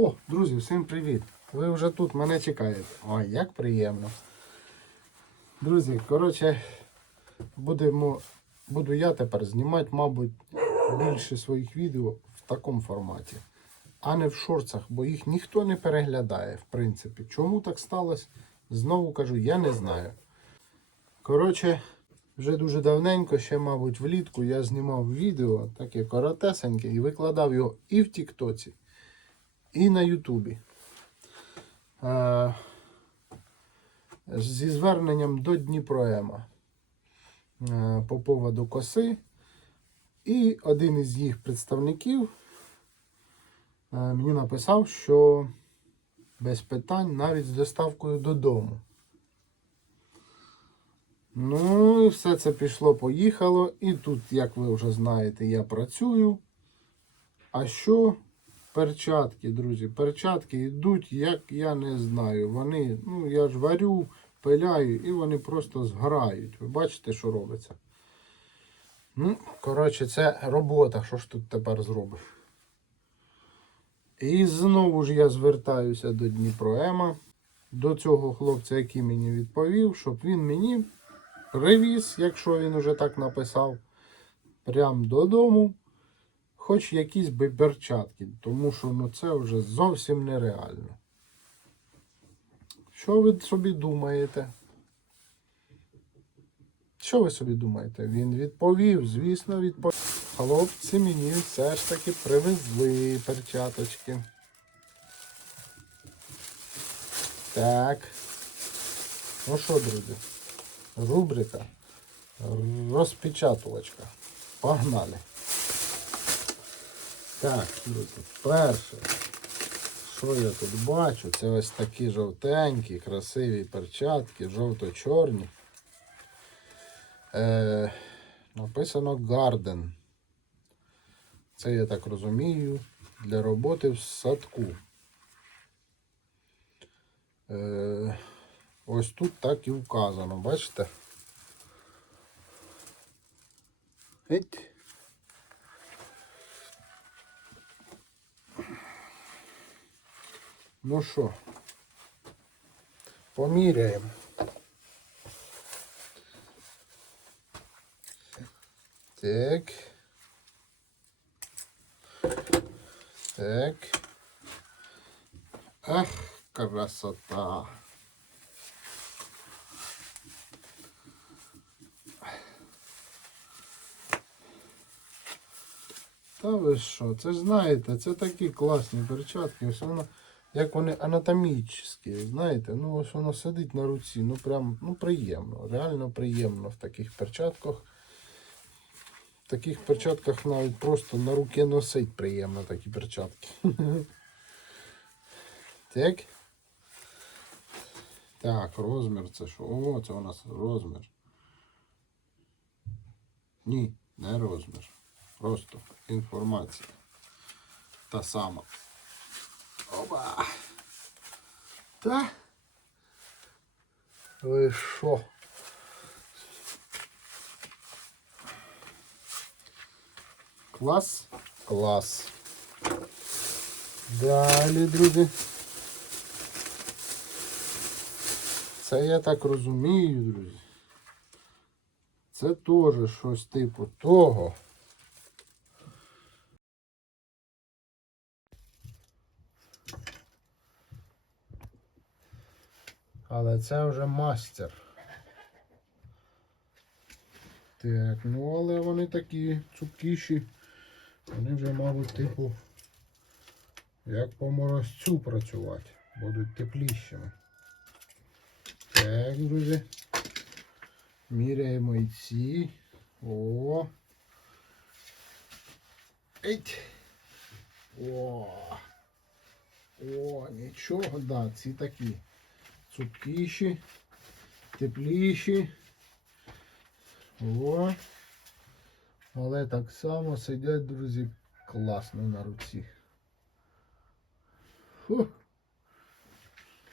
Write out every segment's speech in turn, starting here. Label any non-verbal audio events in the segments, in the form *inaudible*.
О, друзі, всім привіт! Ви вже тут мене чекаєте. Ой, як приємно. Друзі, коротше, будемо, буду я тепер знімати, мабуть, більше своїх відео в такому форматі, а не в шорцах, бо їх ніхто не переглядає, в принципі. Чому так сталося? Знову кажу, я не знаю. Коротше, вже дуже давненько, ще, мабуть, влітку я знімав відео, таке коротесеньке, і викладав його і в Тіктоці, і на Ютубі. Е, зі зверненням до Дніпроема е, по поводу коси. І один із їх представників е, мені написав, що без питань навіть з доставкою додому. Ну, і все це пішло, поїхало. І тут, як ви вже знаєте, я працюю. А що? Перчатки, друзі, перчатки йдуть, як я не знаю. Вони, ну я ж варю, пиляю, і вони просто згорають. Ви бачите, що робиться? Ну, коротше, це робота. Що ж тут тепер зробиш? І знову ж я звертаюся до Дніпроема, до цього хлопця, який мені відповів, щоб він мені привіз, якщо він уже так написав, прямо додому хоч якісь би перчатки, тому що ну, це вже зовсім нереально. Що ви собі думаєте? Що ви собі думаєте? Він відповів, звісно, відповів. Хлопці мені все ж таки привезли перчаточки. Так. Ну що, друзі? Рубрика. Розпечатувачка. Погнали. Так, друзі, перше, що я тут бачу, це ось такі жовтенькі, красиві перчатки, жовто-чорні. Е, написано Garden. Це, я так розумію, для роботи в садку. Е, ось тут так і вказано, бачите? Геть. Ну що, поміряємо. Так. Так. Ах, красота. Та ви що, це знаєте, це такі класні перчатки, ось воно, як вони анатомічні, знаєте, ну ось воно сидить на руці, ну прям ну приємно, реально приємно в таких перчатках. В таких перчатках навіть просто на руки носить приємно такі перчатки. *laughs* Так. Так, розмір це що? О, це у нас розмір. Ні, не розмір. Просто інформація. Та сама. Оба. Та. Ви що? Клас? Клас. Далі, друзі. Це я так розумію, друзі. Це теж щось типу того. Але це вже мастер. Так, ну але вони такі цупкіші. Вони вже, мабуть, типу, як по морозцю працювати. Будуть теплішими. Так, друзі. Міряємо і ці. О. Еть. О. О, нічого, да, ці такі цупкіші, тепліші. О. Але так само сидять, друзі, класно на руці. Фу.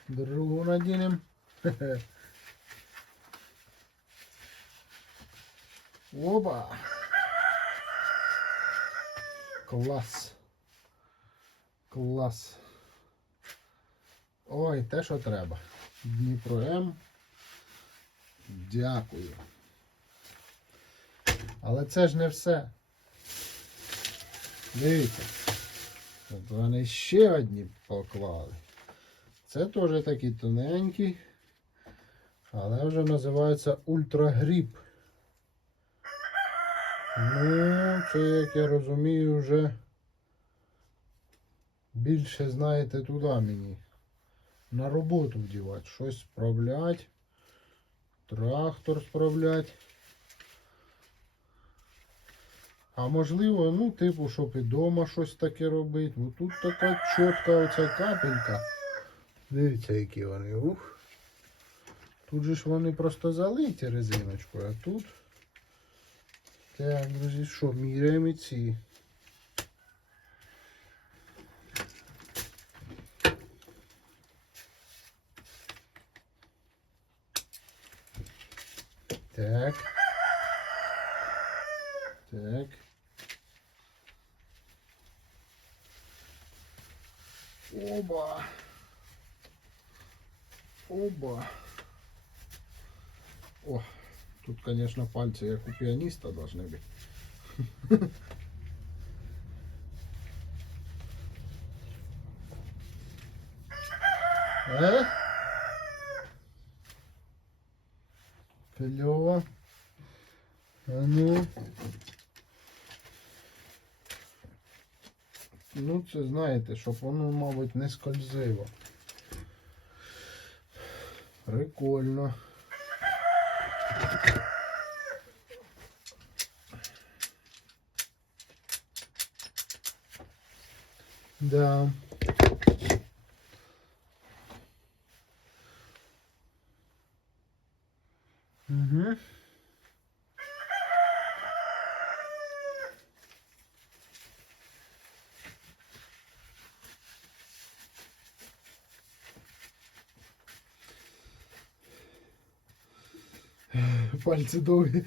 Другу надінем. *laughs* Оба. Клас. Клас. Ой, те, що треба. Дніпро М. Дякую. Але це ж не все. Дивіться. От вони ще одні поклали. Це теж такі тоненькі, але вже називаються ультрагріп. Ну, це, як я розумію, вже більше, знаєте, туди мені. На роботу вдівати, щось справляти. Трактор справляти. А можливо, ну, типу, щоб і вдома щось таке робити. Ну тут така чітка оця капелька. Дивіться, які вони. Ух. Тут же ж вони просто залиті резиночкою, а тут. Так, друзі, що, міряємо ці. Так. Так. Оба. Оба. О, тут, конечно, пальцы, как у пианиста должны быть. Э? *laughs* Клево. А ну. Ну, це знаєте, щоб воно, мабуть, не скользило. Прикольно. Да. *laughs* Пальці довгі.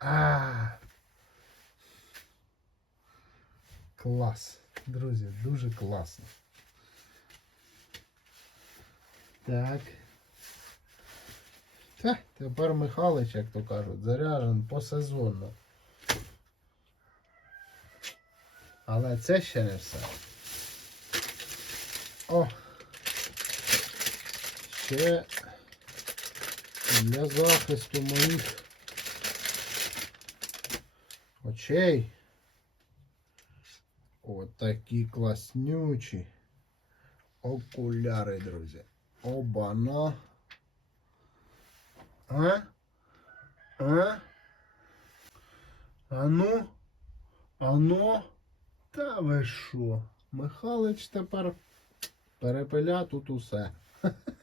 А. Клас. Друзі, дуже класно. Так. Та, тепер Михалич, як то кажуть, заряжен посезонно. Але це ще не все. О! Ще для захисту моїх очей. От такі класнючі окуляри, друзі. Оба-на. А? А? Ану? Ано? Та ви що? Михалич тепер перепиля тут усе. *laughs*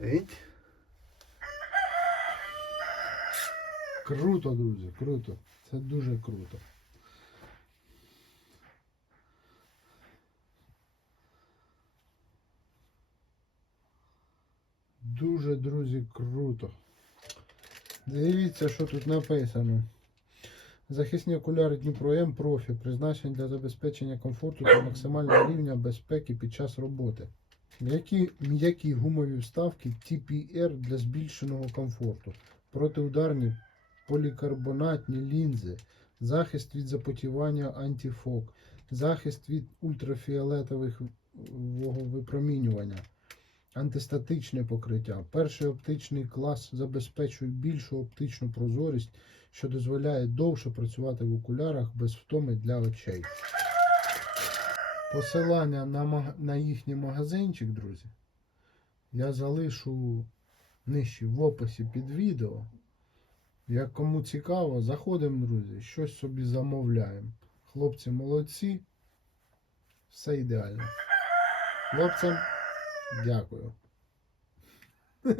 Геть. Круто, друзі, круто. Це дуже круто. Дуже, друзі, круто. Дивіться, що тут написано. Захисні окуляри Дніпро М профі, призначені для забезпечення комфорту та максимального рівня безпеки під час роботи. М'які, м'які гумові вставки TPR для збільшеного комфорту, протиударні полікарбонатні лінзи, захист від запотівання антифок, захист від ультрафіолетових випромінювання, антистатичне покриття. Перший оптичний клас забезпечує більшу оптичну прозорість, що дозволяє довше працювати в окулярах без втоми для очей. Посилання на, на їхній магазинчик, друзі, я залишу нижче в описі під відео. Як кому цікаво, заходимо, друзі, щось собі замовляємо. Хлопці молодці. Все ідеально. Хлопцям дякую. *laughs*